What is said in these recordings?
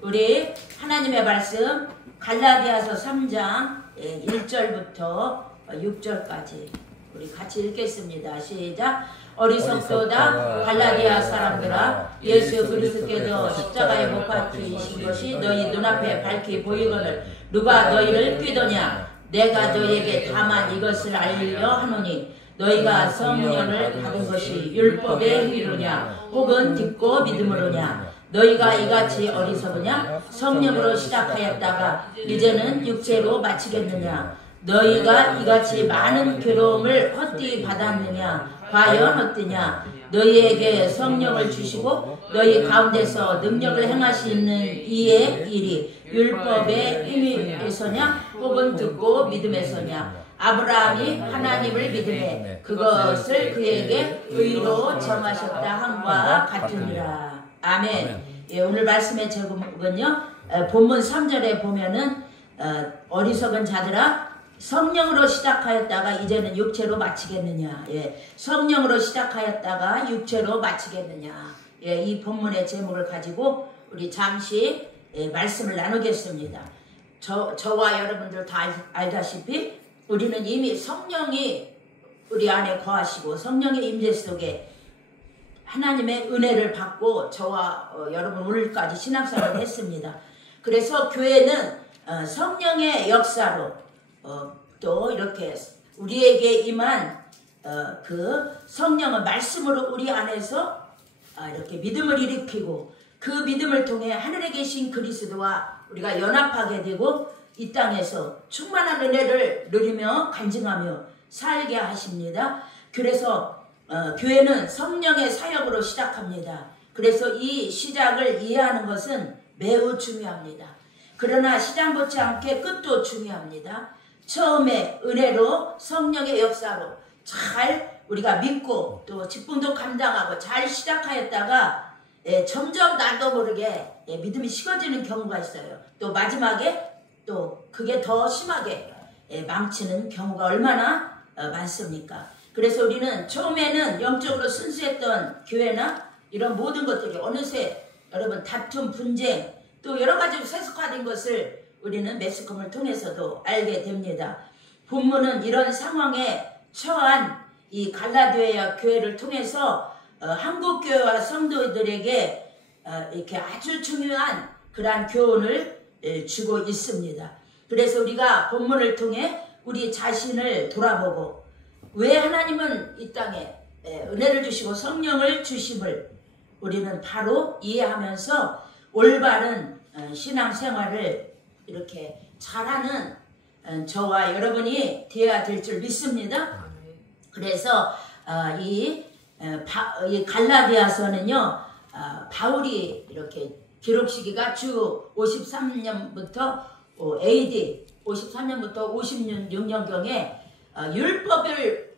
우리 하나님의 말씀 갈라디아서 3장 1절부터 6절까지 우리 같이 읽겠습니다. 시작. 어리석도다 갈라디아 사람들아, 예수 그리스도께서 십자가에 못 박히신 것이 너희 눈앞에 밝히 보이거늘 누가 너희를 꾀도냐? 내가 너희에게 다만 이것을 알려 하노니 너희가 성령을 받은 것이 율법의 행위로냐 혹은 듣고 믿음으로냐? 너희가 이같이 어리석으냐? 성령으로 시작하였다가 이제는 육체로 마치겠느냐? 너희가 이같이 많은 괴로움을 헛되이 받았느냐? 과연 어떠냐? 너희에게 성령을 주시고 너희 가운데서 능력을 행하시는 이의 일이 율법의 행위에서냐 혹은 듣고 믿음에서냐? 아브라함이 하나님을 믿음에 그것을 그에게 의로 정하셨다 함과 같으니라. 아멘. 예, 오늘 말씀의 제목은요, 본문 3절에 보면은 어리석은 자들아, 성령으로 시작하였다가 이제는 육체로 마치겠느냐. 예, 성령으로 시작하였다가 육체로 마치겠느냐. 예, 이 본문의 제목을 가지고 우리 잠시 말씀을 나누겠습니다. 저와 여러분들 다 알다시피 우리는 이미 성령이 우리 안에 거하시고 성령의 임재 속에 하나님의 은혜를 받고 저와 여러분 오늘까지 신앙생활을 했습니다. 그래서 교회는 성령의 역사로 또 이렇게 우리에게 임한 그 성령은 말씀으로 우리 안에서 이렇게 믿음을 일으키고 그 믿음을 통해 하늘에 계신 그리스도와 우리가 연합하게 되고 이 땅에서 충만한 은혜를 누리며 간증하며 살게 하십니다. 그래서 교회는 성령의 사역으로 시작합니다. 그래서 이 시작을 이해하는 것은 매우 중요합니다. 그러나 시작 못지않게 끝도 중요합니다. 처음에 은혜로 성령의 역사로 잘 우리가 믿고 또 직분도 감당하고 잘 시작하였다가 점점 나도 모르게 믿음이 식어지는 경우가 있어요. 또 마지막에 또 그게 더 심하게 망치는 경우가 얼마나 많습니까? 그래서 우리는 처음에는 영적으로 순수했던 교회나 이런 모든 것들이 어느새 여러분 다툼, 분쟁 또 여러 가지로 세속화된 것을 우리는 매스컴을 통해서도 알게 됩니다. 본문은 이런 상황에 처한 이 갈라디아 교회를 통해서 한국 교회와 성도들에게 이렇게 아주 중요한 그러한 교훈을 주고 있습니다. 그래서 우리가 본문을 통해 우리 자신을 돌아보고 왜 하나님은 이 땅에 은혜를 주시고 성령을 주심을 우리는 바로 이해하면서 올바른 신앙생활을 이렇게 잘하는 저와 여러분이 되어야 될 줄 믿습니다. 그래서 이 갈라디아서는요, 바울이 이렇게 기록 시기가 주 53년부터 AD 53년부터 56년경에 율법에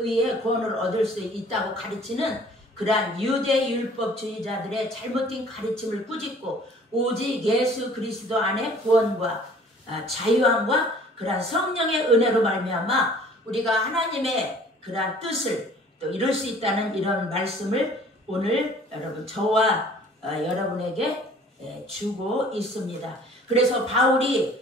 의해 구원을 얻을 수 있다고 가르치는 그러한 유대 율법주의자들의 잘못된 가르침을 꾸짖고 오직 예수 그리스도 안에 구원과 자유함과 그러한 성령의 은혜로 말미암아 우리가 하나님의 그러한 뜻을 또 이룰 수 있다는 이런 말씀을 오늘 여러분 저와 여러분에게 주고 있습니다. 그래서 바울이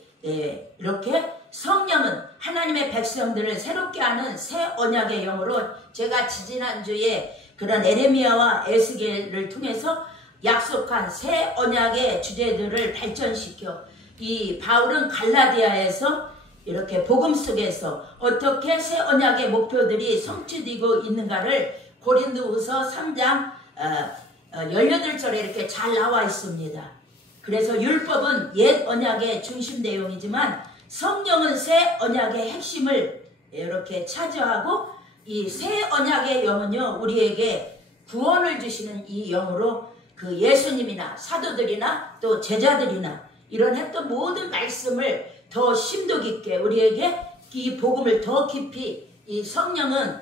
이렇게 성령은 하나님의 백성들을 새롭게 하는 새 언약의 영으로 제가 지지난주에 그런 에레미야와 에스겔을 통해서 약속한 새 언약의 주제들을 발전시켜 이 바울은 갈라디아에서 이렇게 복음 속에서 어떻게 새 언약의 목표들이 성취되고 있는가를 고린도후서 3장 18절에 이렇게 잘 나와 있습니다. 그래서 율법은 옛 언약의 중심 내용이지만 성령은 새 언약의 핵심을 이렇게 차지하고 이 새 언약의 영은요 우리에게 구원을 주시는 이 영으로 그 예수님이나 사도들이나 또 제자들이나 이런 했던 모든 말씀을 더 심도 깊게 우리에게 이 복음을 더 깊이 이 성령은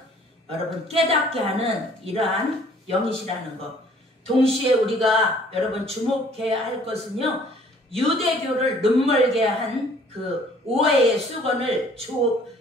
여러분 깨닫게 하는 이러한 영이시라는 것. 동시에 우리가 여러분 주목해야 할 것은요 유대교를 눈멀게 한 그 오해의 수건을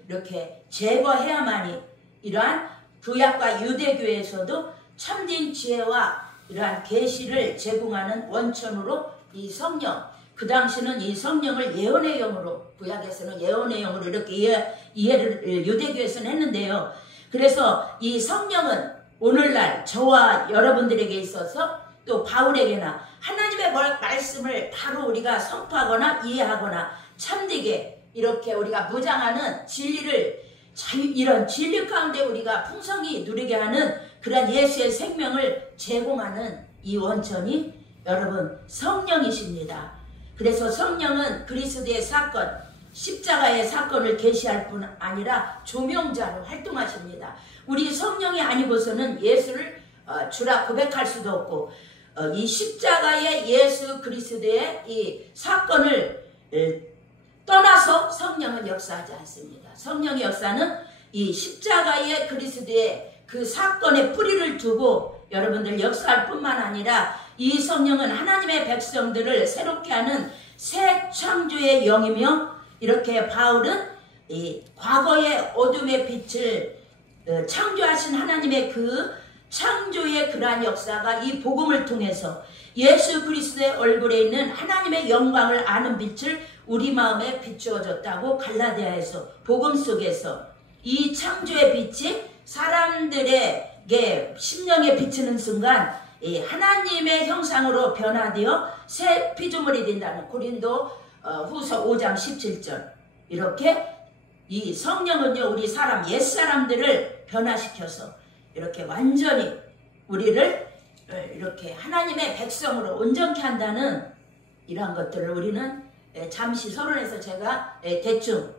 이렇게 제거해야만이 이러한 구약과 유대교에서도 참된 지혜와 이러한 계시를 제공하는 원천으로 이 성령, 그 당시는 이 성령을 예언의 영으로, 구약에서는 예언의 영으로 이렇게 이해를 유대교에서는 했는데요. 그래서 이 성령은 오늘날 저와 여러분들에게 있어서 또 바울에게나 하나님의 말씀을 바로 우리가 선포하거나 이해하거나 참되게 이렇게 우리가 무장하는 진리를 이런 진리 가운데 우리가 풍성히 누리게 하는 그런 예수의 생명을 제공하는 이 원천이 여러분 성령이십니다. 그래서 성령은 그리스도의 사건, 십자가의 사건을 계시할 뿐 아니라 조명자로 활동하십니다. 우리 성령이 아니고서는 예수를 주라 고백할 수도 없고 이 십자가의 예수 그리스도의 이 사건을 떠나서 성령은 역사하지 않습니다. 성령의 역사는 이 십자가의 그리스도의 그 사건에 뿌리를 두고 여러분들 역사할 뿐만 아니라 이 성령은 하나님의 백성들을 새롭게 하는 새 창조의 영이며 이렇게 바울은 이 과거의 어둠의 빛을 창조하신 하나님의 그 창조의 그러한 역사가 이 복음을 통해서 예수 그리스도의 얼굴에 있는 하나님의 영광을 아는 빛을 우리 마음에 비추어졌다고 갈라디아에서 복음 속에서 이 창조의 빛이 사람들에게 심령에 비치는 순간 이 하나님의 형상으로 변화되어 새 피조물이 된다는 고린도 후서 5장 17절 이렇게 이 성령은요 우리 사람 옛사람들을 변화시켜서 이렇게 완전히 우리를 이렇게 하나님의 백성으로 온전케 한다는 이러한 것들을 우리는 잠시 서론에서 제가 대충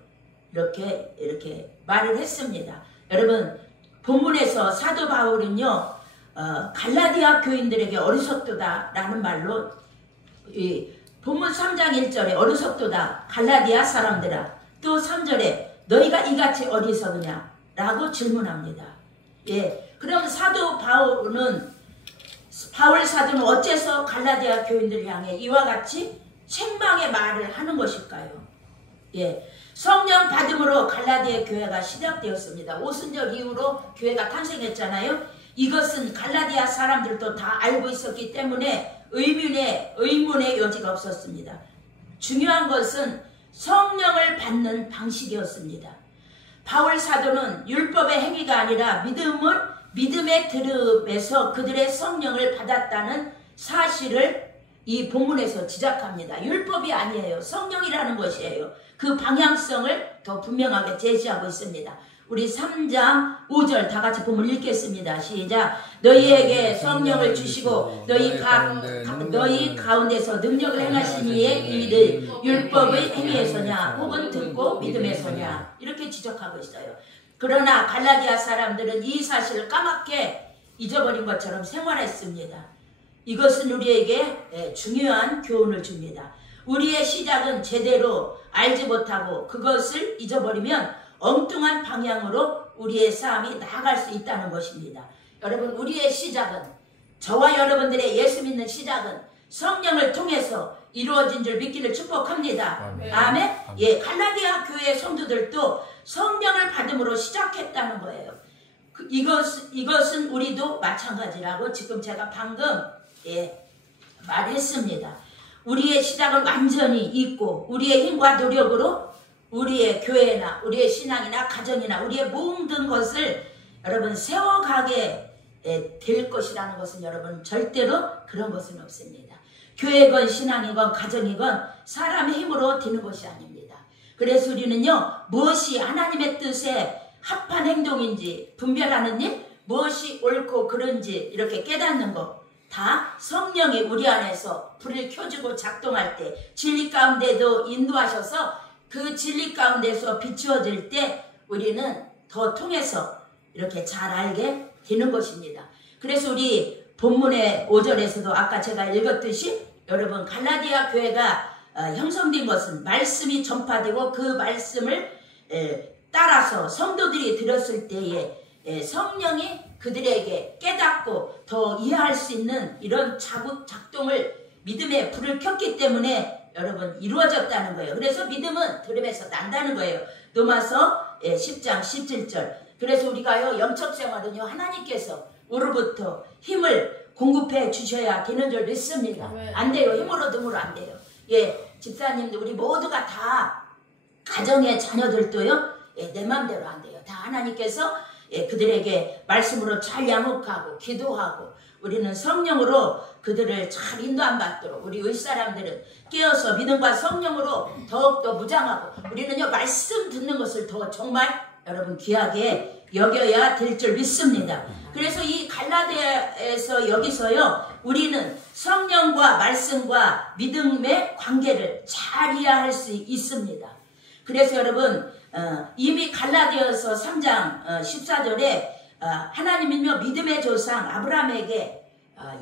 이렇게 말을 했습니다. 여러분 본문에서 사도 바울은요 갈라디아 교인들에게 어리석도다 라는 말로 이 본문 3장 1절에 어리석도다 갈라디아 사람들아, 또 3절에 너희가 이같이 어리석으냐 라고 질문합니다. 예, 그럼 바울 사도는 어째서 갈라디아 교인들을 향해 이와 같이 책망의 말을 하는 것일까요? 예, 성령 받음으로 갈라디아 교회가 시작되었습니다. 오순절 이후로 교회가 탄생했잖아요. 이것은 갈라디아 사람들도 다 알고 있었기 때문에 의문의 여지가 없었습니다. 중요한 것은 성령을 받는 방식이었습니다. 바울 사도는 율법의 행위가 아니라 믿음의 들음에서 그들의 성령을 받았다는 사실을 이 본문에서 지적합니다. 율법이 아니에요. 성령이라는 것이에요. 그 방향성을 더 분명하게 제시하고 있습니다. 우리 3장 5절 다 같이 본문 읽겠습니다. 시작. 너희에게 성령을 주시고 너희 가운데서 능력을 행하신 이의 일을 율법의 행위에서냐 혹은 듣고 믿음에서냐 이렇게 지적하고 있어요. 그러나 갈라디아 사람들은 이 사실을 까맣게 잊어버린 것처럼 생활했습니다. 이것은 우리에게 중요한 교훈을 줍니다. 우리의 시작은 제대로 알지 못하고 그것을 잊어버리면 엉뚱한 방향으로 우리의 삶이 나아갈 수 있다는 것입니다. 여러분 우리의 시작은 저와 여러분들의 예수 믿는 시작은 성령을 통해서 이루어진 줄 믿기를 축복합니다. 아멘. 예, 갈라디아 교회 성도들도 성령을 받음으로 시작했다는 거예요. 이것은 우리도 마찬가지라고 지금 제가 방금 말했습니다. 우리의 시작은 완전히 있고 우리의 힘과 노력으로 우리의 교회나 우리의 신앙이나 가정이나 우리의 모든 것을 여러분 세워가게 될 것이라는 것은 여러분 절대로 그런 것은 없습니다. 교회건 신앙이건 가정이건 사람의 힘으로 되는 것이 아닙니다. 그래서 우리는요 무엇이 하나님의 뜻에 합한 행동인지 분별하는 일, 무엇이 옳고 그른지 이렇게 깨닫는 것 다 성령이 우리 안에서 불을 켜주고 작동할 때 진리 가운데도 인도하셔서 그 진리 가운데서 비추어질 때 우리는 더 통해서 이렇게 잘 알게 되는 것입니다. 그래서 우리 본문의 5절에서도 아까 제가 읽었듯이 여러분 갈라디아 교회가 형성된 것은 말씀이 전파되고 그 말씀을 따라서 성도들이 들었을 때에 성령이 그들에게 깨닫고 더 이해할 수 있는 이런 작동을 믿음의 불을 켰기 때문에 여러분 이루어졌다는 거예요. 그래서 믿음은 들음에서 난다는 거예요. 로마서 10장 17절. 그래서 우리가요 영적 생활은요 하나님께서 우로부터 힘을 공급해 주셔야 되는 줄 믿습니다. 안 돼요. 힘으로 등으로 안 돼요. 예, 집사님들 우리 모두가 다 가정의 자녀들도요. 예, 내 맘대로 안 돼요. 다 하나님께서 예, 그들에게 말씀으로 잘 양육하고 기도하고 우리는 성령으로 그들을 잘 인도 안 받도록 우리 윗사람들은 깨어서 믿음과 성령으로 더욱더 무장하고 우리는요 말씀 듣는 것을 더 정말 여러분 귀하게 여겨야 될 줄 믿습니다. 그래서 이 갈라디아에서 여기서요 우리는 성령과 말씀과 믿음의 관계를 잘 이해할 수 있습니다. 그래서 여러분 이미 갈라디아서 3장 14절에 하나님이며 믿음의 조상 아브라함에게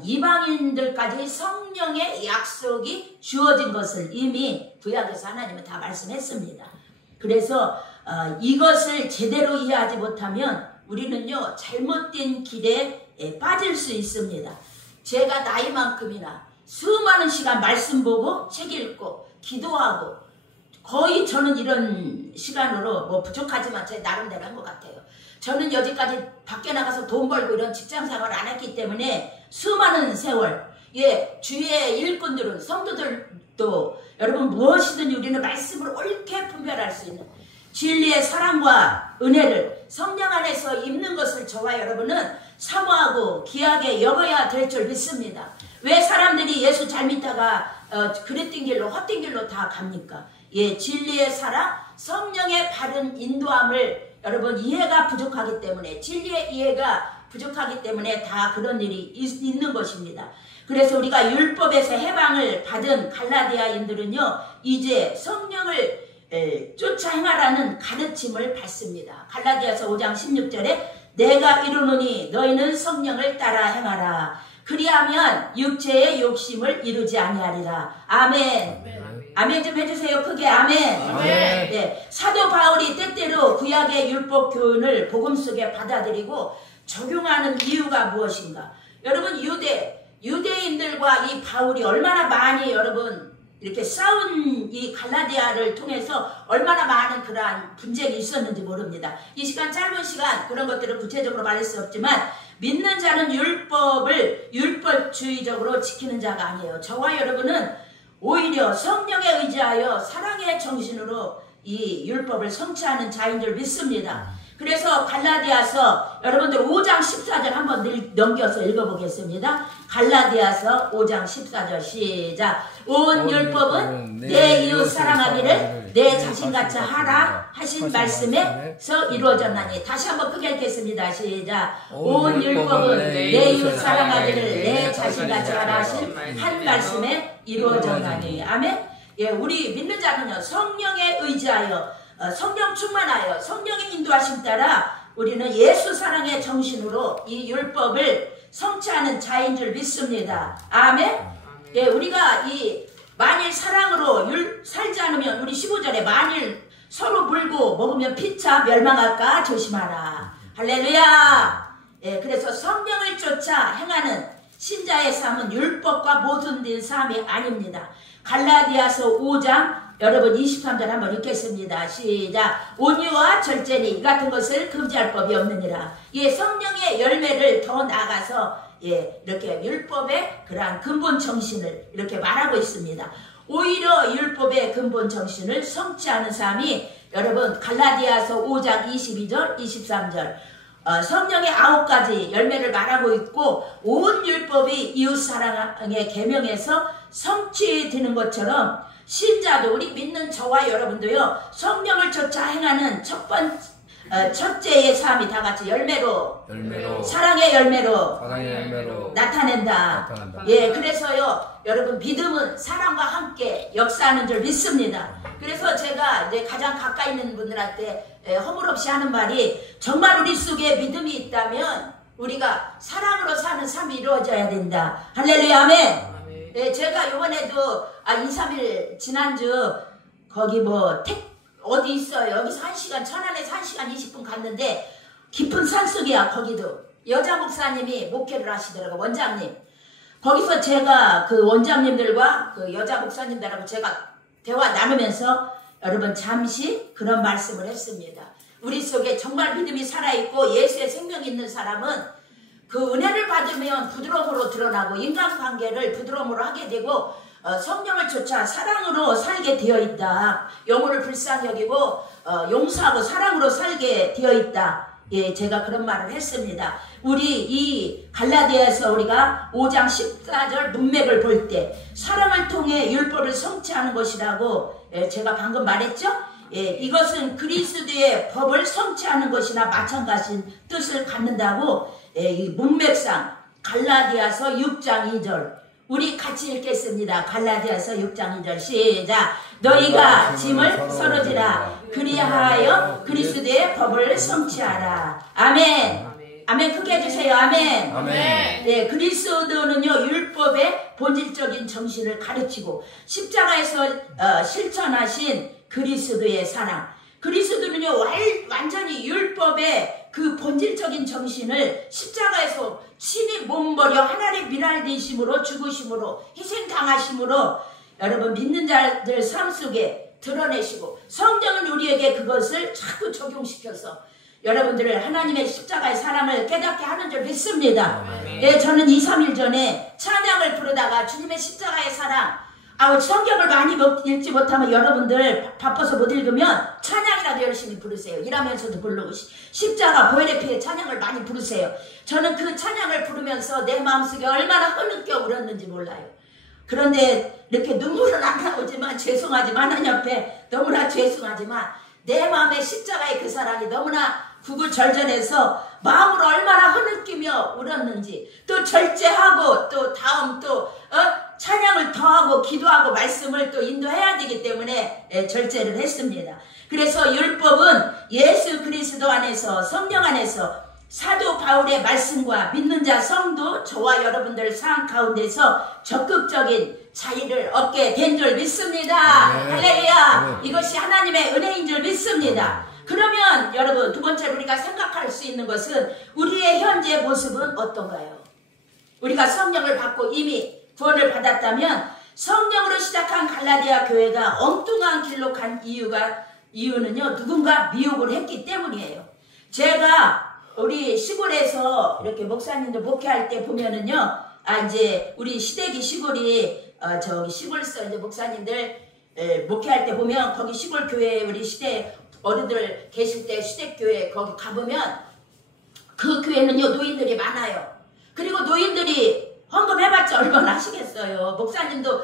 이방인들까지 성령의 약속이 주어진 것을 이미 구약에서 하나님은 다 말씀했습니다. 그래서 이것을 제대로 이해하지 못하면 우리는요 잘못된 길에 빠질 수 있습니다. 제가 나이만큼이나 수많은 시간 말씀 보고 책 읽고 기도하고 거의 저는 이런 시간으로 뭐 부족하지만 제 나름대로 한 것 같아요. 저는 여기까지 밖에 나가서 돈 벌고 이런 직장 생활을 안 했기 때문에 수많은 세월 예 주위의 일꾼들은 성도들도 여러분 무엇이든지 우리는 말씀을 옳게 분별할 수 있는 진리의 사랑과 은혜를 성령 안에서 입는 것을 저와 여러분은 사모하고 귀하게 여겨야 될 줄 믿습니다. 왜 사람들이 예수 잘 믿다가 그랬던 길로 헛된 길로 다 갑니까? 예, 진리의 사랑, 성령의 바른 인도함을 여러분 이해가 부족하기 때문에 진리의 이해가 부족하기 때문에 다 그런 일이 있는 것입니다. 그래서 우리가 율법에서 해방을 받은 갈라디아인들은요 이제 성령을 쫓아 행하라는 가르침을 받습니다. 갈라디아서 5장 16절에 내가 이루노니 너희는 성령을 따라 행하라. 그리하면 육체의 욕심을 이루지 아니하리라. 아멘. 아멘 좀 해주세요. 크게 아멘. 아멘. 네, 사도 바울이 때때로 구약의 율법 교훈을 복음 속에 받아들이고 적용하는 이유가 무엇인가? 여러분 유대인들과 이 바울이 얼마나 많이 여러분 이렇게 싸운 이 갈라디아를 통해서 얼마나 많은 그러한 분쟁이 있었는지 모릅니다. 이 시간 짧은 시간 그런 것들을 구체적으로 말할 수 없지만 믿는 자는 율법을 율법주의적으로 지키는 자가 아니에요. 저와 여러분은 오히려 성령에 의지하여 사랑의 정신으로 이 율법을 성취하는 자인 줄 믿습니다. 그래서 갈라디아서 여러분들 5장 14절 한번 넘겨서 읽어보겠습니다. 갈라디아서 5장 14절 시작. 온 율법은 내 이웃 사랑하기를 내 자신같이 하라 하신 말씀에서 이루어졌나니. 다시 한번 크게 읽겠습니다. 시작. 온 율법은 내 이웃 사랑하기를 내 자신같이 하라 하신 한 말씀에 이루어졌나니. 아멘. 예, 우리 믿는 자는요 성령에 의지하여 성령 충만하여 성령의 인도하심 따라 우리는 예수 사랑의 정신으로 이 율법을 성취하는 자인 줄 믿습니다. 아멘. 예, 우리가 이 만일 사랑으로 살지 않으면 우리 15절에 만일 서로 물고 먹으면 피차 멸망할까 조심하라. 할렐루야. 예, 그래서 성령을 쫓아 행하는 신자의 삶은 율법과 모순된 삶이 아닙니다. 갈라디아서 5장 여러분 23절 한번 읽겠습니다. 시작. 온유와 절제니 이 같은 것을 금지할 법이 없느니라. 예, 성령의 열매를 더 나아가서 예, 이렇게 율법의 그러한 근본 정신을 이렇게 말하고 있습니다. 오히려 율법의 근본 정신을 성취하는 삶이 여러분 갈라디아서 5장 22절 23절 성령의 9가지 열매를 말하고 있고 온 율법이 이웃사랑의 계명에서 성취되는 것처럼 신자도 우리 믿는 저와 여러분도요 성령을 쫓아 행하는 첫째의 삶이 다 같이 열매로 사랑의 열매로 나타낸다. 예, 그래서요 여러분 믿음은 사랑과 함께 역사하는 줄 믿습니다. 그래서 제가 이제 가장 가까이 있는 분들한테 허물없이 하는 말이 정말 우리 속에 믿음이 있다면 우리가 사랑으로 사는 삶이 이루어져야 된다. 할렐루야 아멘. 예, 제가 이번에도 2, 3일 지난주 거기 어디 있어요. 여기서 1시간 천안에서 1시간 20분 갔는데 깊은 산속이야. 거기도 여자 목사님이 목회를 하시더라고요. 원장님. 거기서 제가 그 원장님들과 그 여자 목사님들하고 제가 대화 나누면서 여러분 잠시 그런 말씀을 했습니다. 우리 속에 정말 믿음이 살아있고 예수의 생명이 있는 사람은 그 은혜를 받으면 부드러움으로 드러나고 인간관계를 부드러움으로 하게 되고 성령을 쫓아 사랑으로 살게 되어 있다. 영혼을 불쌍히 여기고 용서하고 사랑으로 살게 되어 있다. 예, 제가 그런 말을 했습니다. 우리 이 갈라디아에서 우리가 5장 14절 문맥을 볼 때 사랑을 통해 율법을 성취하는 것이라고 제가 방금 말했죠? 예, 이것은 그리스도의 법을 성취하는 것이나 마찬가지인 뜻을 갖는다고 이 문맥상 갈라디아서 6장 2절 우리 같이 읽겠습니다. 갈라디아서 6장 2절 시작. 너희가 짐을 서로 지라 그리하여 그리스도의 법을 성취하라. 아멘. 아멘. 크게 해주세요. 아멘. 아멘. 네, 그리스도는요 율법의 본질적인 정신을 가르치고 십자가에서 실천하신 그리스도의 사랑. 그리스도는요 완전히 율법의 그 본질적인 정신을 십자가에서 친히 몸버려 하나님의 미랄 되심으로 죽으심으로 희생당하심으로 여러분 믿는 자들 삶 속에 드러내시고 성령은 우리에게 그것을 자꾸 적용시켜서 여러분들을 하나님의 십자가의 사랑을 깨닫게 하는 줄 믿습니다. 예, 저는 2, 3일 전에 찬양을 부르다가 주님의 십자가의 사랑 성경을 많이 읽지 못하면 여러분들 바빠서 못 읽으면 찬양이라도 열심히 부르세요. 일하면서도 부르고 십자가 보혈의 피의 찬양을 많이 부르세요. 저는 그 찬양을 부르면서 내 마음속에 얼마나 흐느껴 울었는지 몰라요. 그런데 이렇게 눈물은 안 나오지만 죄송하지만 하나님 앞에 너무나 죄송하지만 내 마음에 십자가의 그 사랑이 너무나 구구절절해서 마음으로 얼마나 흐느끼며 울었는지 또 절제하고 또 다음 또 찬양을 더하고 기도하고 말씀을 또 인도해야 되기 때문에 절제를 했습니다. 그래서 율법은 예수 그리스도 안에서 성령 안에서 사도 바울의 말씀과 믿는 자 성도 저와 여러분들 삶 가운데서 적극적인 자유를 얻게 된 줄 믿습니다. 네. 할렐루야. 네. 이것이 하나님의 은혜인 줄 믿습니다. 그러면 여러분 두 번째로 우리가 생각할 수 있는 것은 우리의 현재 모습은 어떤가요? 우리가 성령을 받고 이미 구원을 받았다면 성령으로 시작한 갈라디아 교회가 엉뚱한 길로 간 이유는요 누군가 미혹을 했기 때문이에요. 제가 우리 시골에서 이렇게 목사님들 목회할 때 보면은요 이제 우리 시댁이 시골이 저기 시골서 이제 목사님들 목회할 때 보면 거기 시골 교회에 우리 시댁 어른들 계실 때 시댁 교회 거기 가보면 그 교회는요 노인들이 많아요. 그리고 노인들이 헌금 해봤자 얼마나 하시겠어요. 목사님도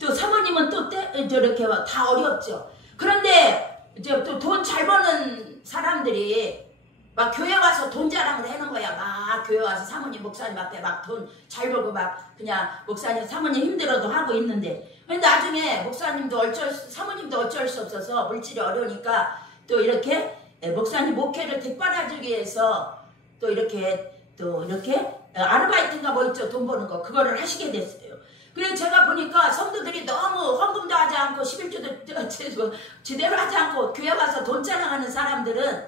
또 사모님은 또 이렇게 다 어렵죠. 그런데 이제 또 돈 잘 버는 사람들이 막 교회 와서 돈 자랑을 하는 거야. 막 교회 와서 사모님 목사님 앞에 막 돈 잘 벌고 막 그냥 목사님 사모님 힘들어도 하고 있는데 근데 나중에 목사님도 사모님도 어쩔 수 없어서 물질이 어려우니까 또 이렇게 목사님 목회를 뒷받아주기 위해서 또 이렇게 아르바이트인가 뭐 있죠. 돈 버는 거 그거를 하시게 됐어요. 그래서 제가 보니까 성도들이 너무 헌금도 하지 않고 11조도 제대로 하지 않고 교회 와서 돈 자랑하는 사람들은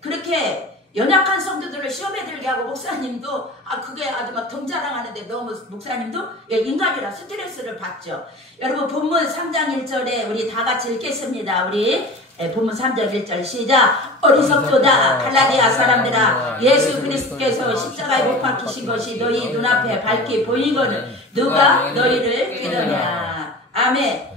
그렇게 연약한 성도들을 시험에 들게 하고 목사님도 그게 아주 막 돈 자랑하는데 너무 목사님도 인간이라 스트레스를 받죠. 여러분 본문 3장 1절에 우리 다 같이 읽겠습니다. 우리 본문 3장 1절 시작. 어리석도다 갈라디아 사람들아 예수 그리스도께서 십자가에 못 박히신 것이 너희 눈앞에 밝게 보이거늘 누가 너희를 깨느냐. 아멘.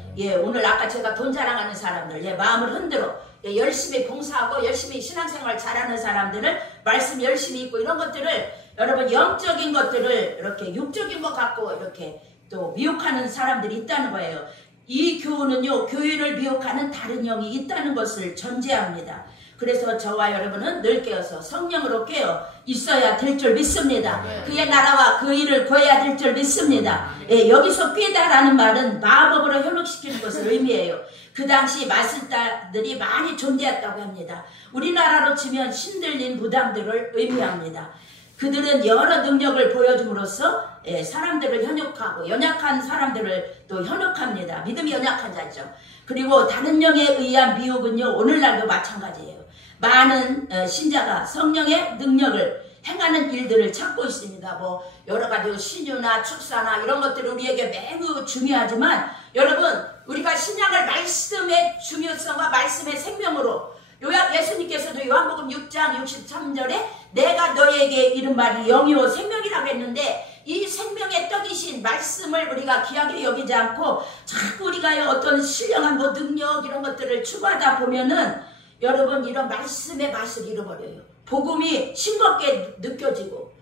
오늘 아까 제가 돈 자랑하는 사람들 마음을 흔들어 열심히 봉사하고 열심히 신앙생활 잘하는 사람들을 말씀 열심히 읽고 이런 것들을 여러분 영적인 것들을 이렇게 육적인 것 갖고 이렇게 또 미혹하는 사람들이 있다는 거예요. 이 교훈은요 교회를 미혹하는 다른 영이 있다는 것을 전제합니다. 그래서 저와 여러분은 늘 깨어서 성령으로 깨어 있어야 될 줄 믿습니다. 그의 나라와 그 일을 구해야 될 줄 믿습니다. 여기서 깨다라는 말은 마법으로 현혹시키는 것을 의미해요. 그 당시 마술사들이 많이 존재했다고 합니다. 우리나라로 치면 신들린 무당들을 의미합니다. 그들은 여러 능력을 보여줌으로써 사람들을 현혹하고 연약한 사람들을 또 현혹합니다. 믿음이 연약한 자죠. 그리고 다른 영에 의한 미혹은요 오늘날도 마찬가지예요. 많은 신자가 성령의 능력을 행하는 일들을 찾고 있습니다. 뭐 여러 가지 신유나 축사나 이런 것들은 우리에게 매우 중요하지만 여러분 우리가 신약을 말씀의 중요성과 말씀의 생명으로 예수님께서도 요한복음 6장 63절에 내가 너에게 이른 말이 영이요 생명이라고 했는데 이 생명의 떡이신 말씀을 우리가 귀하게 여기지 않고 자꾸 우리가 어떤 신령한 뭐 능력 이런 것들을 추구하다 보면은 여러분 이런 말씀의 맛을 잃어버려요. 복음이 싱겁게 느껴지고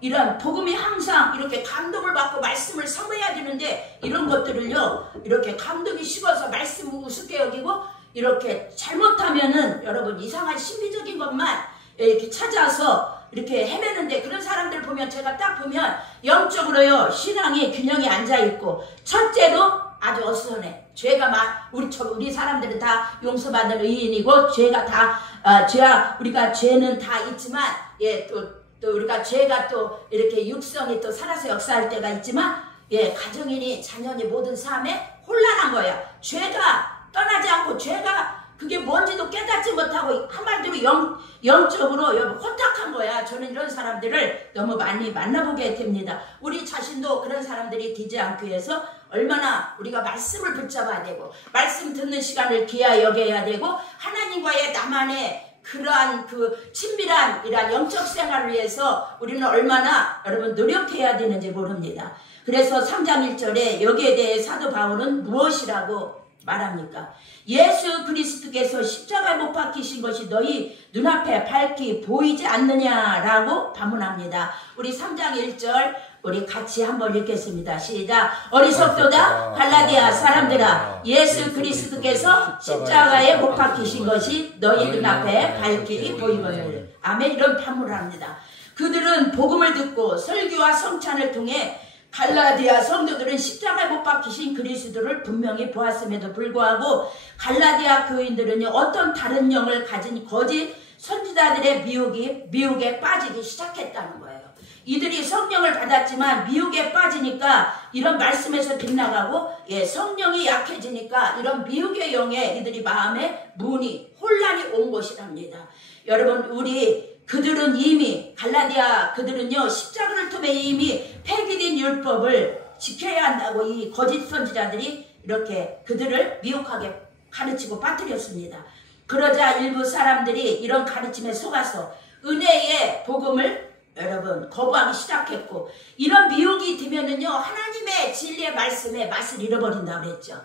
이런 복음이 항상 이렇게 감동을 받고 말씀을 사모해야 되는데 이런 것들을요 이렇게 감동이 식어서 말씀 우습게 여기고 이렇게 잘못하면은 여러분 이상한 심리적인 것만 이렇게 찾아서 이렇게 헤매는데 그런 사람들 보면 제가 딱 보면 영적으로요 신앙이 균형이 앉아있고 첫째로 아주 어수선해. 죄가 우리 사람들은 다 용서받는 의인이고 죄가 다 우리가 죄는 다 있지만 또 우리가 죄가 또 이렇게 육성이 또 살아서 역사할 때가 있지만 가정이니 자녀니 모든 삶에 혼란한 거야. 죄가 떠나지 않고 죄가 그게 뭔지도 깨닫지 못하고 한마디로 영적으로 혼탁한 거야. 저는 이런 사람들을 너무 많이 만나보게 됩니다. 우리 자신도 그런 사람들이 되지 않기 위해서 얼마나 우리가 말씀을 붙잡아야 되고 말씀 듣는 시간을 귀하 여겨야 되고 하나님과의 나만의 그러한 그 친밀한 이러한 영적 생활을 위해서 우리는 얼마나 여러분 노력해야 되는지 모릅니다. 그래서 3장 1절에 여기에 대해 사도 바울은 무엇이라고 말합니까? 예수 그리스도께서 십자가에 못 박히신 것이 너희 눈앞에 밝히 보이지 않느냐라고 반문합니다. 우리 3장 1절 우리 같이 한번 읽겠습니다. 시작. 어리석도다 갈라디아 사람들아 예수 그리스도께서 십자가에 못 박히신 것이 너희 눈앞에 밝히 보이거늘. 아멘. 이런 반문을 합니다. 그들은 복음을 듣고 설교와 성찬을 통해 갈라디아 성도들은 십자가에 못 박히신 그리스도를 분명히 보았음에도 불구하고 갈라디아 교인들은 어떤 다른 영을 가진 거짓 선지자들의 미혹에 빠지기 시작했다는 거예요. 이들이 성령을 받았지만 미혹에 빠지니까 이런 말씀에서 빗나가고 성령이 약해지니까 이런 미혹의 영에 이들이 마음에 혼란이 온 것이랍니다. 여러분 그들은 이미 갈라디아 그들은요 십자가를 통해 이미 폐기된 율법을 지켜야 한다고 이 거짓 선지자들이 이렇게 그들을 미혹하게 가르치고 빠뜨렸습니다. 그러자 일부 사람들이 이런 가르침에 속아서 은혜의 복음을 여러분 거부하기 시작했고 이런 미혹이 되면은요 하나님의 진리의 말씀의 맛을 잃어버린다고 그랬죠.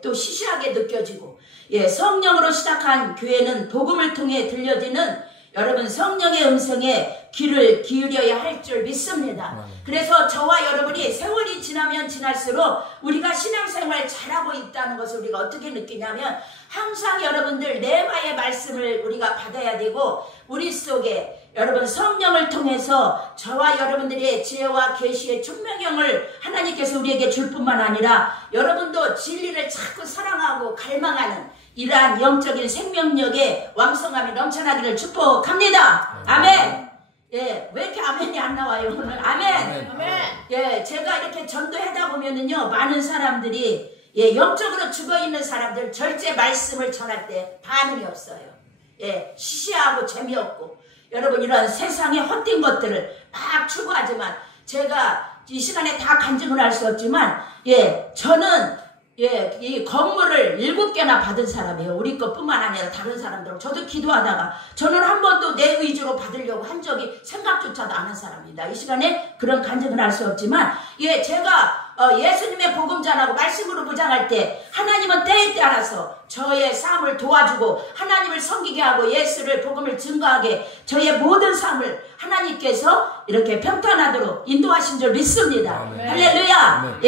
또 시시하게 느껴지고 성령으로 시작한 교회는 복음을 통해 들려지는 여러분 성령의 음성에 귀를 기울여야 할 줄 믿습니다. 그래서 저와 여러분이 세월이 지나면 지날수록 우리가 신앙생활 잘하고 있다는 것을 우리가 어떻게 느끼냐면 항상 여러분들 레마의 말씀을 우리가 받아야 되고 우리 속에 여러분 성령을 통해서 저와 여러분들의 지혜와 계시의 총명형을 하나님께서 우리에게 줄 뿐만 아니라 여러분도 진리를 자꾸 사랑하고 갈망하는 이러한 영적인 생명력의 왕성함이 넘쳐나기를 축복합니다. 아멘. 왜 이렇게 아멘이 안 나와요 오늘? 아멘. 아멘. 제가 이렇게 전도하다 보면은요 많은 사람들이 영적으로 죽어있는 사람들 절제 말씀을 전할 때 반응이 없어요. 시시하고 재미없고 여러분 이런 세상의 헛된 것들을 막 추구하지만 제가 이 시간에 다 간증을 할 수 없지만 저는 이 건물을 7개나 받은 사람이에요. 우리 것뿐만 아니라 다른 사람들. 저도 기도하다가 저는 한 번도 내 의지로 받으려고 한 적이 생각조차도 안 한 사람입니다. 이 시간에 그런 간증을 할 수 없지만 제가 예수님의 복음전하고 말씀으로 무장할 때 하나님은 때에 따라서 저의 삶을 도와주고 하나님을 섬기게 하고 예수를 복음을 증거하게 저의 모든 삶을 하나님께서 이렇게 평탄하도록 인도하신 줄 믿습니다. 아멘. 할렐루야.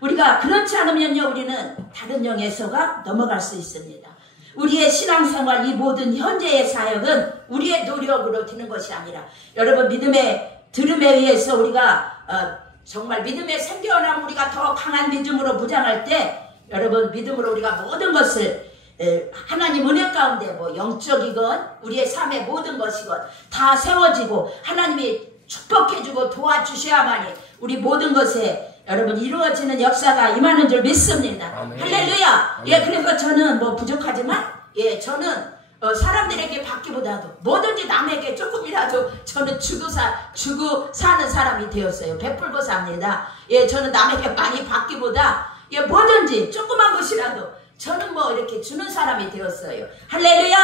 우리가 그렇지 않으면요 우리는 다른 영에서가 넘어갈 수 있습니다. 우리의 신앙생활 이 모든 현재의 사역은 우리의 노력으로 되는 것이 아니라 여러분 믿음의 들음에 의해서 우리가 정말 믿음의 생겨나면 우리가 더 강한 믿음으로 무장할 때 여러분 믿음으로 우리가 모든 것을 하나님 은혜 가운데 뭐 영적이건 우리의 삶의 모든 것이건 다 세워지고 하나님이 축복해주고 도와주셔야만이 우리 모든 것에 여러분 이루어지는 역사가 임하는 줄 믿습니다. 아멘. 할렐루야. 그래서 저는 뭐 부족하지만 저는 사람들에게 받기보다도 뭐든지 남에게 조금이라도 저는 주고 사는 사람이 되었어요. 베풀고 삽니다. 저는 남에게 많이 받기보다 뭐든지 조그만 것이라도 저는 뭐 이렇게 주는 사람이 되었어요. 할렐루야.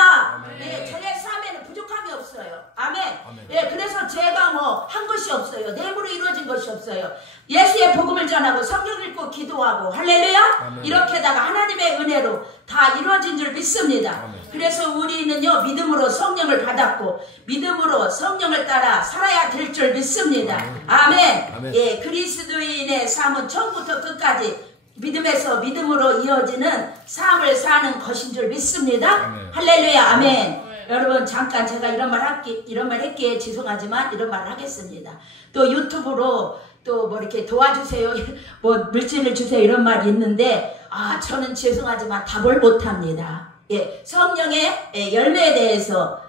아멘. 예, 저의 삶에는 부족함이 없어요. 아멘. 아멘. 예, 그래서 제가 뭐 한 것이 없어요. 내 힘으로 이루어진 것이 없어요. 예수의 복음을 전하고 성경 읽고 기도하고 할렐루야. 아멘. 이렇게다가 하나님의 은혜로 다 이루어진 줄 믿습니다. 아멘. 그래서 우리는요, 믿음으로 성령을 받았고 믿음으로 성령을 따라 살아야 될 줄 믿습니다. 아멘. 아멘. 예, 그리스도인의 삶은 처음부터 끝까지 믿음에서 믿음으로 이어지는 삶을 사는 것인 줄 믿습니다. 아멘. 할렐루야. 아멘. 여러분, 잠깐 제가 이런 말 했기에 죄송하지만 이런 말을 하겠습니다. 또 유튜브로 또 뭐 이렇게 도와주세요, 뭐 물질을 주세요 이런 말이 있는데, 저는 죄송하지만 답을 못합니다. 예, 성령의 열매에 대해서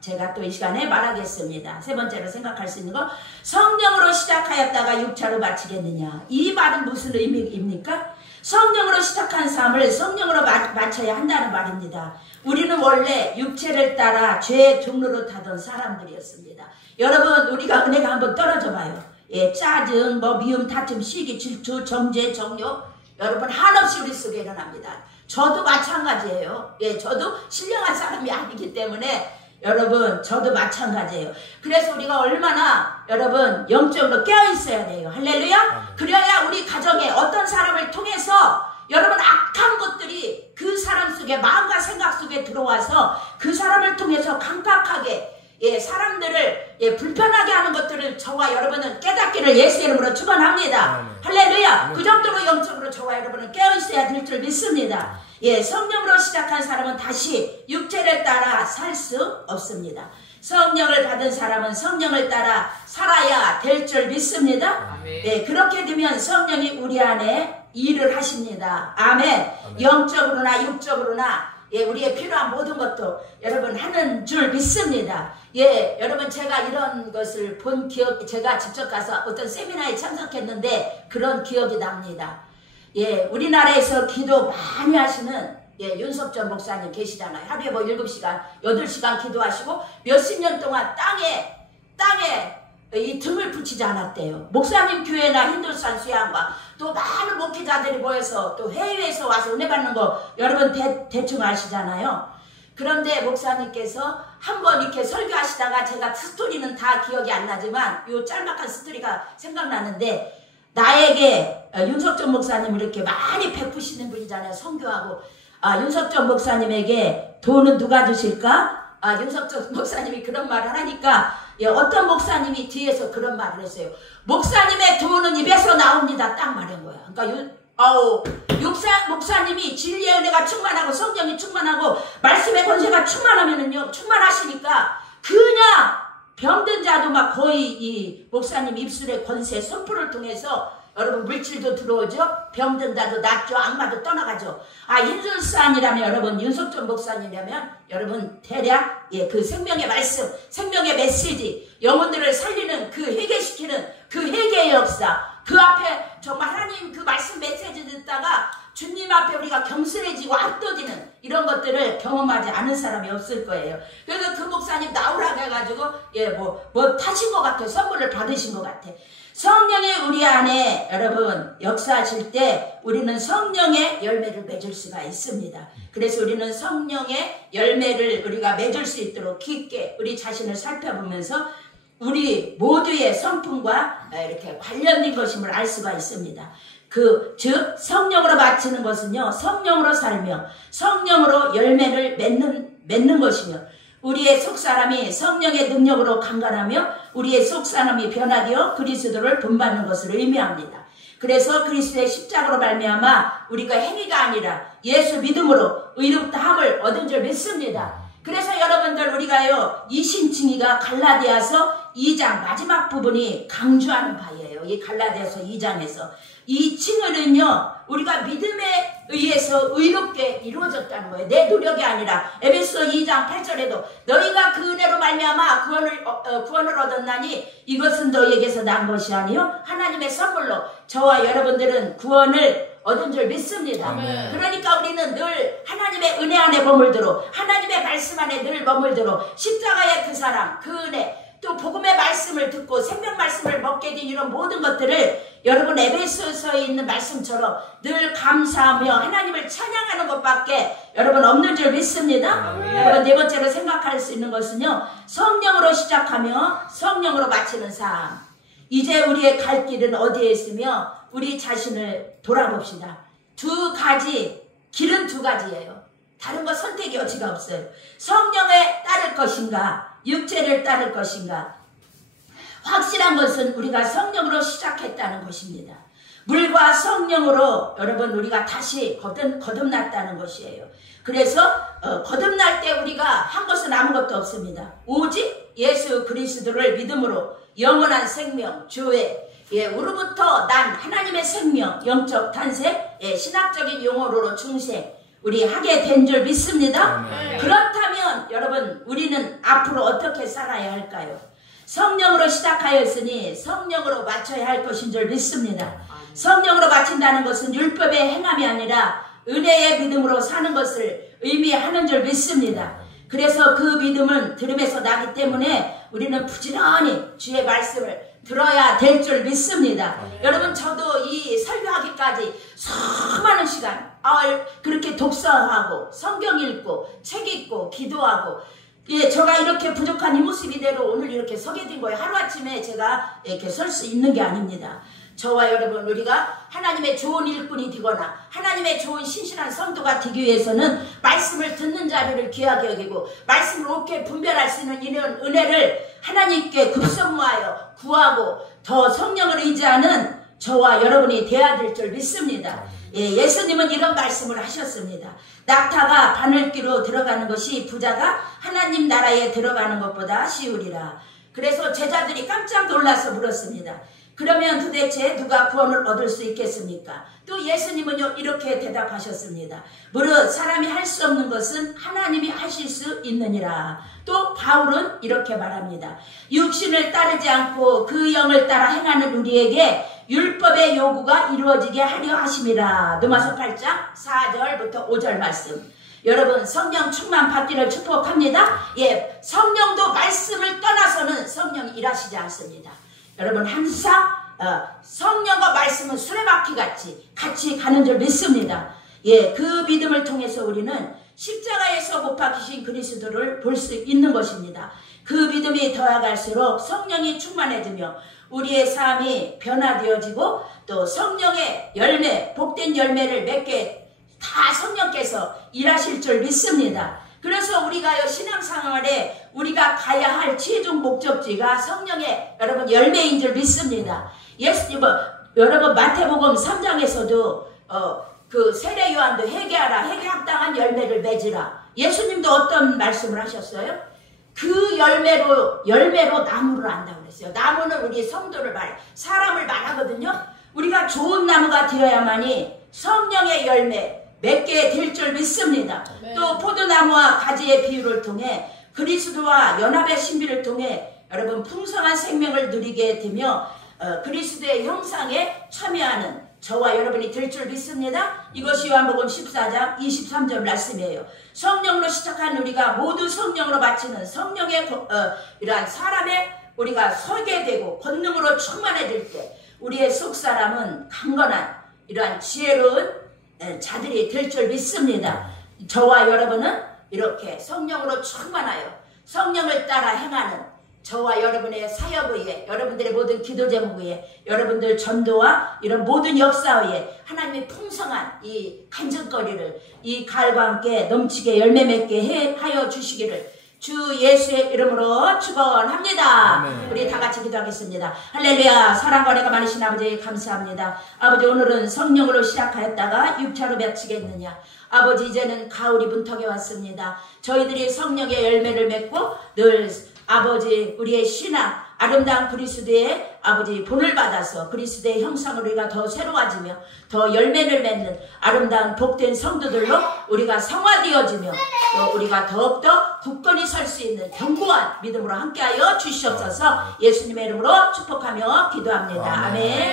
제가 또 이 시간에 말하겠습니다. 세 번째로 생각할 수 있는 거, 성령으로 시작하였다가 육체로 마치겠느냐. 이 말은 무슨 의미입니까? 성령으로 시작한 삶을 성령으로 마쳐야 한다는 말입니다. 우리는 원래 육체를 따라 죄의 종로로 타던 사람들이었습니다. 여러분, 우리가 은혜가 한번 떨어져 봐요. 예, 짜증, 뭐 미움, 다툼, 시기, 질투, 정죄, 정욕, 여러분 한없이 우리 속에 일어납니다. 저도 마찬가지예요. 예, 저도 신령한 사람이 아니기 때문에 여러분, 저도 마찬가지예요. 그래서 우리가 얼마나 여러분 영적으로 깨어있어야 돼요. 할렐루야. 그래야 우리 가정에 어떤 사람을 통해서 여러분 악한 것들이 그 사람 속에, 마음과 생각 속에 들어와서 그 사람을 통해서 강팍하게, 예, 사람들을, 예, 불편하게 하는 것들을 저와 여러분은 깨닫기를 예수의 이름으로 축원합니다. 할렐루야. 그 정도로 영적으로 저와 여러분은 깨어있어야 될 줄 믿습니다. 예, 성령으로 시작한 사람은 다시 육체를 따라 살 수 없습니다. 성령을 받은 사람은 성령을 따라 살아야 될 줄 믿습니다. 예, 그렇게 되면 성령이 우리 안에 일을 하십니다. 아멘. 영적으로나 육적으로나, 예, 우리의 필요한 모든 것도 여러분 하는 줄 믿습니다. 예, 여러분, 제가 이런 것을 본 기억, 제가 직접 가서 어떤 세미나에 참석했는데 그런 기억이 납니다. 예, 우리나라에서 기도 많이 하시는, 예, 윤석전 목사님 계시잖아요. 하루에 뭐 7시간, 8시간 기도하시고 몇십 년 동안 땅에 이 등을 붙이지 않았대요. 목사님 교회나 힌두산 수양과 또 많은 목회자들이 모여서 또 해외에서 와서 은혜 받는 거 여러분 대충 아시잖아요. 그런데 목사님께서 한번 이렇게 설교하시다가, 제가 스토리는 다 기억이 안 나지만 요 짤막한 스토리가 생각나는데, 나에게 윤석전 목사님 이렇게 많이 베푸시는 분이잖아요. 선교하고. 윤석전 목사님에게 돈은 누가 주실까? 윤석전 목사님이 그런 말을 하니까, 예, 어떤 목사님이 뒤에서 그런 말을 했어요. 목사님의 돈은 입에서 나옵니다. 딱 말한 거야. 그러니까 목사님이 진리의 은혜가 충만하고 성령이 충만하고 말씀의 권세가 충만하시니까 그냥 병든 자도 막 거의 이 목사님 입술의 권세 선포를 통해서 여러분 물질도 들어오죠. 병든 자도 낫죠. 악마도 떠나가죠. 힌두산이라면 여러분, 윤석전 목사님이라면 여러분 대략, 예, 그 생명의 말씀, 생명의 메시지, 영혼들을 살리는 그 회개시키는 그 회개의 역사, 그 앞에 정말 하나님 그 말씀 메시지 듣다가 주님 앞에 우리가 겸손해지고 압도되는 이런 것들을 경험하지 않은 사람이 없을 거예요. 그래서 그 목사님 나오라고 해가지고, 예, 뭐 타신 것 같아. 선물을 받으신 것 같아. 성령이 우리 안에 여러분 역사하실 때 우리는 성령의 열매를 맺을 수가 있습니다. 그래서 우리는 성령의 열매를 우리가 맺을 수 있도록 깊게 우리 자신을 살펴보면서 우리 모두의 성품과 이렇게 관련된 것임을 알 수가 있습니다. 즉 성령으로 바치는 것은요, 성령으로 살며 성령으로 열매를 맺는 것이며, 우리의 속사람이 성령의 능력으로 강건하며 우리의 속사람이 변화되어 그리스도를 본받는 것을 의미합니다. 그래서 그리스도의 십자가로 말미암아 우리가 행위가 아니라 예수 믿음으로 의롭다함을 얻은 줄 믿습니다. 그래서 여러분들, 우리가요, 이신칭의가 갈라디아서 2장 마지막 부분이 강조하는 바예요. 이 갈라디아서 2장에서 이 칭의는요, 우리가 믿음에 의해서 의롭게 이루어졌다는 거예요. 내 노력이 아니라. 에베소 2장 8절에도 너희가 그 은혜로 말미암아 구원을 얻었나니 이것은 너희에게서 난 것이 아니요 하나님의 선물로. 저와 여러분들은 구원을 얻은 줄 믿습니다. 아멘. 그러니까 우리는 늘 하나님의 은혜 안에 머물도록, 하나님의 말씀 안에 늘 머물도록, 십자가의 그 사랑, 그 은혜, 또 복음의 말씀을 듣고 생명 말씀을 먹게 된 이런 모든 것들을 여러분 에베소서에 있는 말씀처럼 늘 감사하며 하나님을 찬양하는 것밖에 여러분 없는 줄 믿습니다. 여러분 네 번째로 생각할 수 있는 것은요, 성령으로 시작하며 성령으로 마치는 삶. 이제 우리의 갈 길은 어디에 있으며 우리 자신을 돌아봅시다. 길은 두 가지예요. 다른 거 선택의 여지가 없어요. 성령에 따를 것인가, 육체를 따를 것인가. 확실한 것은 우리가 성령으로 시작했다는 것입니다. 물과 성령으로 여러분 우리가 다시 거듭났다는 것이에요. 그래서 거듭날 때 우리가 한 것은 아무것도 없습니다. 오직 예수 그리스도를 믿음으로 영원한 생명, 주의 우로부터 난 하나님의 생명, 영적 탄생, 신학적인 용어로 중생 우리 하게 된 줄 믿습니다. 그렇다면 여러분 우리는 앞으로 어떻게 살아야 할까요? 성령으로 시작하였으니 성령으로 마쳐야 할 것인 줄 믿습니다. 성령으로 마친다는 것은 율법의 행함이 아니라 은혜의 믿음으로 사는 것을 의미하는 줄 믿습니다. 그래서 그 믿음은 들음에서 나기 때문에 우리는 부지런히 주의 말씀을 들어야 될 줄 믿습니다. 여러분 저도 이 설교하기까지 수많은 시간 그렇게 독서하고 성경 읽고 책 읽고 기도하고 제가 이렇게 부족한 이 모습 이대로 오늘 이렇게 서게 된 거예요. 하루아침에 제가 이렇게 설 수 있는 게 아닙니다. 저와 여러분 우리가 하나님의 좋은 일꾼이 되거나 하나님의 좋은 신실한 성도가 되기 위해서는 말씀을 듣는 자리를 귀하게 여기고 말씀을 옳게 분별할 수 있는 이런 은혜를 하나님께 급선무하여 구하고 더 성령을 의지하는 저와 여러분이 되어야 될 줄 믿습니다. 예수님은 이런 말씀을 하셨습니다. 낙타가 바늘귀로 들어가는 것이 부자가 하나님 나라에 들어가는 것보다 쉬우리라. 그래서 제자들이 깜짝 놀라서 물었습니다. 그러면 도대체 누가 구원을 얻을 수 있겠습니까? 또 예수님은요 이렇게 대답하셨습니다. 무릇 사람이 할 수 없는 것은 하나님이 하실 수 있느니라. 또 바울은 이렇게 말합니다. 육신을 따르지 않고 그 영을 따라 행하는 우리에게 율법의 요구가 이루어지게 하려 하심이라. 로마서 8장 4절부터 5절 말씀. 여러분 성령 충만 받기를 축복합니다. 성령도 말씀을 떠나서는 성령이 일하시지 않습니다. 여러분 항상 성령과 말씀은 수레바퀴 같이 가는 줄 믿습니다. 그 믿음을 통해서 우리는 십자가에서 못 박히신 그리스도를 볼 수 있는 것입니다. 그 믿음이 더해갈수록 성령이 충만해지며 우리의 삶이 변화되어지고 또 성령의 열매, 복된 열매를 맺게 다 성령께서 일하실 줄 믿습니다. 그래서 우리가 신앙생활에 우리가 가야 할 최종 목적지가 성령의 여러분 열매인 줄 믿습니다. 여러분 마태복음 3장에서도 그 세례 요한도 회개하라, 회개 합당한 열매를 맺으라. 예수님도 어떤 말씀을 하셨어요? 그 열매로 나무를 안다고 그랬어요. 나무는 우리 성도를 사람을 말하거든요. 우리가 좋은 나무가 되어야만이 성령의 열매 맺게 될 줄 믿습니다. 또 포도나무와 가지의 비유를 통해 그리스도와 연합의 신비를 통해 여러분 풍성한 생명을 누리게 되며 그리스도의 형상에 참여하는 저와 여러분이 될 줄 믿습니다. 이것이 요한복음 14장 23절 말씀이에요. 성령으로 시작한 우리가 모두 성령으로 마치는 성령의 이러한 사람의 우리가 서게 되고 권능으로 충만해질 때 우리의 속사람은 강건한 이러한 지혜로운 자들이 될 줄 믿습니다. 저와 여러분은 이렇게 성령으로 충만하여 성령을 따라 행하는 저와 여러분의 사역 위에 여러분들의 모든 기도 제목 위에 여러분들 전도와 이런 모든 역사 위에 하나님의 풍성한 이 간증거리를 이 가을과 함께 넘치게 열매 맺게 하여 주시기를 주 예수의 이름으로 축원합니다. 아멘. 우리 다 같이 기도하겠습니다. 할렐루야. 사랑과 은혜가 많으신 아버지 감사합니다. 아버지 오늘은 성령으로 시작하였다가 6차로 마치겠느냐. 아버지 이제는 가을이 문턱에 왔습니다. 저희들이 성령의 열매를 맺고 늘 아버지 우리의 신앙 아름다운 그리스도의 아버지 본을 받아서 그리스도의 형상을 우리가 더 새로워지며 더 열매를 맺는 아름다운 복된 성도들로 우리가 성화되어지며 또 우리가 더욱더 굳건히 설 수 있는 견고한 믿음으로 함께하여 주시옵소서. 예수님의 이름으로 축복하며 기도합니다. 아멘.